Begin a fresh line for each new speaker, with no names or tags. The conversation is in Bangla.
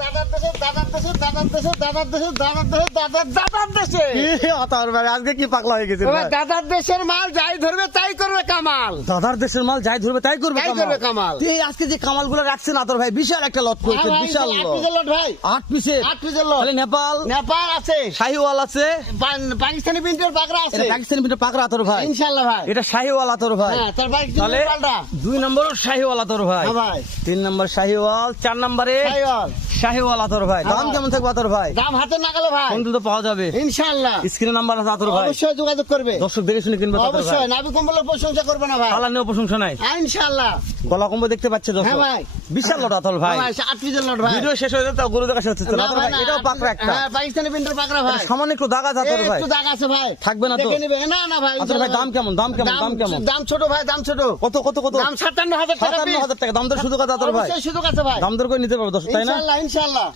দাদার দেশে দাদার দেশে দাদার দেশে দাদার দেশে দাদার দেশে দাদার দাদার দেশে।
কি ভাই আজকে কি পাগলা হয়ে গেছে
দাদার দেশের মাল যাই ধরবে তাই করবে কামাল।
দাদার দেশের মাল যাই ধরবে তাই করবে
তাই করবে কামাল।
এই আজকে যে কামালগুলো রাখছেন আতর ভাই বিশাল একটা লট করেছেন বিশাল লট
ভাই।
আট পিসের?
আট পিসের লট
তাহলে নেপাল?
নেপাল আছে।
শাহিওয়াল আছে?
পান- পাকিস্তানি প্রিন্টের পাকড়া আছে।
এটা পাকিস্তানি পিঠে পাকড়া আতর ভাই।
ইনশাল্লাহ ভাই।
এটা শাহিওয়াল আতর ভাই।
হ্যাঁ তার
তাহলে দুই নম্বর শাহিওয়াল আতর ভাই।
হ্যাঁ ভাই।
তিন নম্বর শাহিওয়াল চার নম্বরে
সাইওয়াল
শাহিওয়াল আতর ভাই।
হ্যাঁ
দাম কেমন থাকবে আতর ভাই?
দাম হাতে নাগালে ভাই।
কোন তো পাওয়া যাবে?
ইনশাল্লাহ
স্ক্রিনে নাম্বার আছে আতর ভাই।
অবশ্যই যোগাযোগ করবে।
দর্শক দেখে শুনে কিনবে
অবশ্যই নাবি কম্বলের প্রশংসা করবে না ভাই।
নিয়েও প্রশংসা নাই।
ইনশাল্লাহ
গলা কম্বো দেখতে পাচ্ছে দর্শক।
হ্যাঁ ভাই।
বিশাল লট আতর ভাই।
হ্যাঁ আট পিসের লট ভাই।
ভিডিও শেষ হয়ে যাবে গরু দেখা শেষ হচ্ছে আতর
ভাই,
এটাও পাকড়া একটা।
হ্যাঁ, পাকিস্তানি প্রিন্টের পাকড়া ভাই।
সামান্য একটু দাগ আছে আতর ভাই।
একটু দাগ আছে ভাই।
থাকবে না তো?
দেখে নিবে। না না ভাই
আতর ভাই, দাম কেমন? দাম কেমন? দাম কেমন?
দাম ছোট ভাই দাম ছোট।
কত কত কত?
দাম সাতান্ন হাজার টাকা
সাতান্ন
piece।
হাজার টাকা। দাম দর শুধু কথা আতর ভাই।
সুযোগ আছে ভাই।
দাম দর করে নিতে পারব দর্শক তাই না?
ইনশাল্লাহ ইনশাল্লাহ